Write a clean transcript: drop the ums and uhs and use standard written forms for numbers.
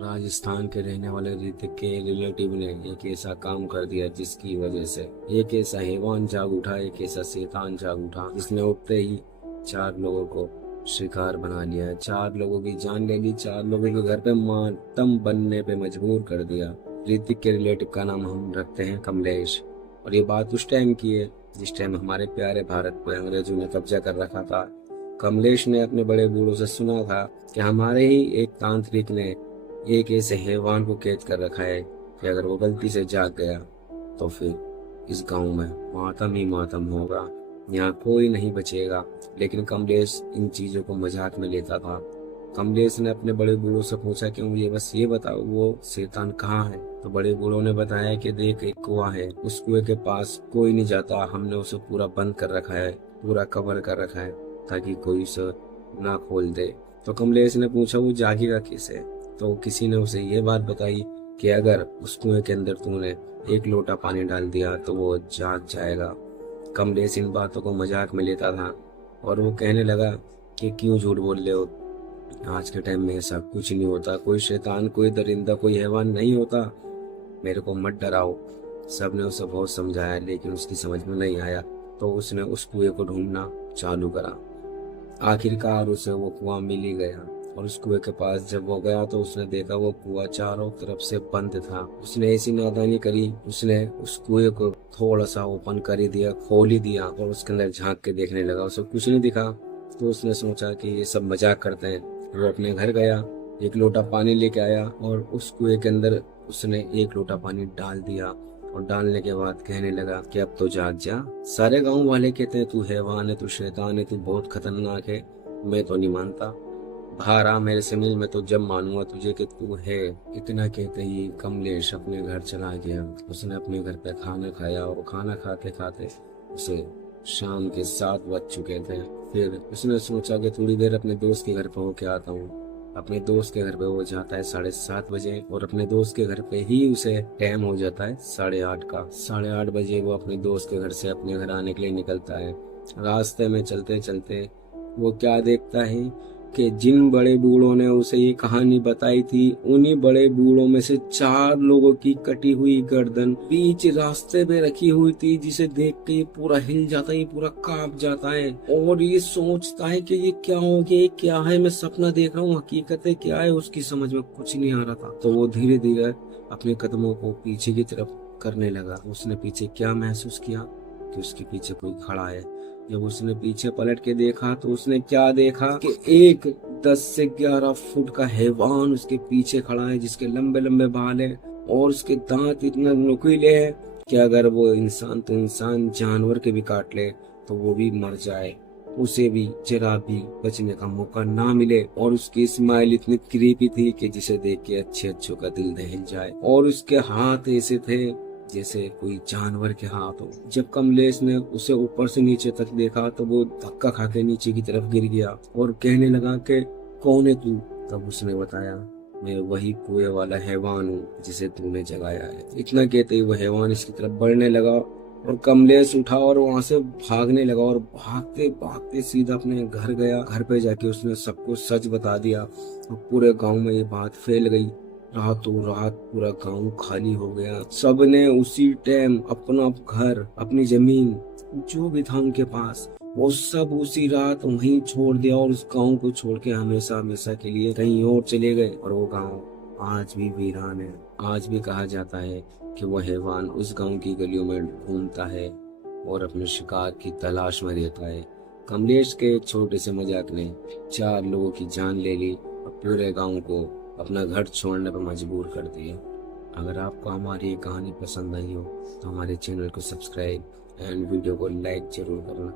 राजस्थान के रहने वाले ऋतिक के रिलेटिव ने एक ऐसा काम कर दिया जिसकी वजह से एक ऐसा हैवान जाग उठा, एक ऐसा शैतान जाग उठा जिसने उठते ही 4 लोगों को शिकार बना लिया है। 4 लोगों की जान ले ली, 4 लोगों के घर पे मातम बनने पे मजबूर कर दिया। ऋतिक के रिलेटिव का नाम हम रखते हैं कमलेश। और ये बात उस टाइम की है जिस टाइम हमारे प्यारे भारत पे अंग्रेजों ने कब्जा कर रखा था। कमलेश ने अपने बड़े बूढ़ों से सुना था कि हमारे ही एक तांत्रिक ने एक ऐसे हैवान को कैद कर रखा है कि अगर वो गलती से जाग गया तो फिर इस गांव में मातम ही मातम होगा, यहाँ कोई नहीं बचेगा। लेकिन कमलेश इन चीजों को मजाक में लेता था। कमलेश ने अपने बड़े बूढ़ों से पूछा कि मुझे बस ये बताओ वो शैतान कहाँ है। तो बड़े बूढ़ों ने बताया कि देख, एक कुआं है, उस कुएं के पास कोई नहीं जाता, हमने उसे पूरा बंद कर रखा है, पूरा कवर कर रखा है ताकि कोई उसे ना खोल दे। तो कमलेश ने पूछा वो जागेगा कैसे। तो किसी ने उसे ये बात बताई कि अगर उस कुएं के अंदर तूने 1 लोटा पानी डाल दिया तो वो जाग जाएगा। कमलेश इन बातों को मजाक में लेता था और वो कहने लगा कि क्यों झूठ बोल रहे हो, आज के टाइम में ऐसा कुछ नहीं होता, कोई शैतान, कोई दरिंदा, कोई हैवान नहीं होता, मेरे को मत डराओ। सबने उसे बहुत समझाया लेकिन उसकी समझ में नहीं आया। तो उसने उस कुएं को ढूंढना चालू करा। आखिरकार उसे वो कुआं मिल ही गया और उस कुएं के पास जब वो गया तो उसने देखा वो कुआं चारों तरफ से बंद था। उसने ऐसी नादानी करी, उसने उस कुएं को थोड़ा सा ओपन कर ही दिया, खोल ही दिया और उसके अंदर झांक के देखने लगा। उसे कुछ नहीं दिखा तो उसने सोचा कि ये सब मजाक करते हैं। वो अपने घर गया, 1 लोटा पानी लेके आया और उस कुएं के अंदर उसने 1 लोटा पानी डाल दिया और डालने के बाद कहने लगा कि अब तो जाग जा। सारे गांव वाले कहते हैं तू हैवान है, तू शैतान है, तू बहुत खतरनाक है, मैं तो नहीं मानता, बाहर आ मेरे से मिल, मैं तो जब मानूंगा तुझे कि तू है। इतना कहते ही कमलेश अपने घर चला गया। उसने अपने घर पे खाना खाया और खाना खाते खाते उसे शाम के 7 बज चुके थे। फिर उसने सोचा कि थोड़ी देर अपने दोस्त के घर पे होके आता हूँ। अपने दोस्त के घर पे वो जाता है 7:30 बजे और अपने दोस्त के घर पे ही उसे टाइम हो जाता है 8:30 का। 8:30 बजे वो अपने दोस्त के घर से अपने घर आने के लिए निकलता है। रास्ते में चलते चलते वो क्या देखता है कि जिन बड़े बूढ़ों ने उसे ये कहानी बताई थी उन्हीं बड़े बूढ़ों में से 4 लोगों की कटी हुई गर्दन बीच रास्ते पे रखी हुई थी, जिसे देख के ये पूरा हिल जाता है, ये पूरा कांप जाता है और ये सोचता है कि ये क्या हो गया, ये क्या है, मैं सपना देख रहा हूँ, हकीकत है क्या है, उसकी समझ में कुछ नहीं आ रहा था। तो वो धीरे धीरे अपने कदमों को पीछे की तरफ करने लगा। उसने पीछे क्या महसूस किया कि उसके पीछे कोई खड़ा है। जब उसने पीछे पलट के देखा तो उसने क्या देखा कि एक 10 से 11 फुट का हैवान उसके पीछे खड़ा है, जिसके लंबे लंबे बाल है और उसके दांत इतने नुकीले हैं कि अगर वो इंसान तो इंसान जानवर के भी काट ले तो वो भी मर जाए, उसे भी जरा भी बचने का मौका ना मिले। और उसकी स्माइल इतनी क्रीपी थी कि जिसे देख के अच्छे अच्छों का दिल दहल जाए। और उसके हाथ ऐसे थे जैसे कोई जानवर के हाथ हो। जब कमलेश ने उसे ऊपर से नीचे तक देखा तो वो धक्का खा के नीचे की तरफ गिर गया और कहने लगा कि कौन है तू। तब उसने बताया मैं वही कुएं वाला हैवान हूँ जिसे तूने जगाया है। इतना कहते ही वो हैवान इसकी तरफ बढ़ने लगा और कमलेश उठा और वहां से भागने लगा और भागते भागते सीधा अपने घर गया। घर पे जाके उसने सबको सच बता दिया और पूरे गांव में ये बात फैल गई। रातों रात पूरा गांव खाली हो गया। सबने उसी टाइम अपना घर, अपनी जमीन जो भी था उनके पास, वो सब उसी रात वहीं छोड़ दिया और उस गांव को छोड़ के हमेशा हमेशा के लिए कहीं और चले गए। और वो गांव आज भी वीरान है। आज भी कहा जाता है कि वो हैवान उस गांव की गलियों में घूमता है और अपने शिकार की तलाश में रहता है। कमलेश के एक छोटे से मजाक ने 4 लोगों की जान ले ली और पूरे गांव को अपना घर छोड़ने पर मजबूर कर दिया। अगर आपको हमारी ये कहानी पसंद आई हो तो हमारे चैनल को सब्सक्राइब एंड वीडियो को लाइक जरूर करना।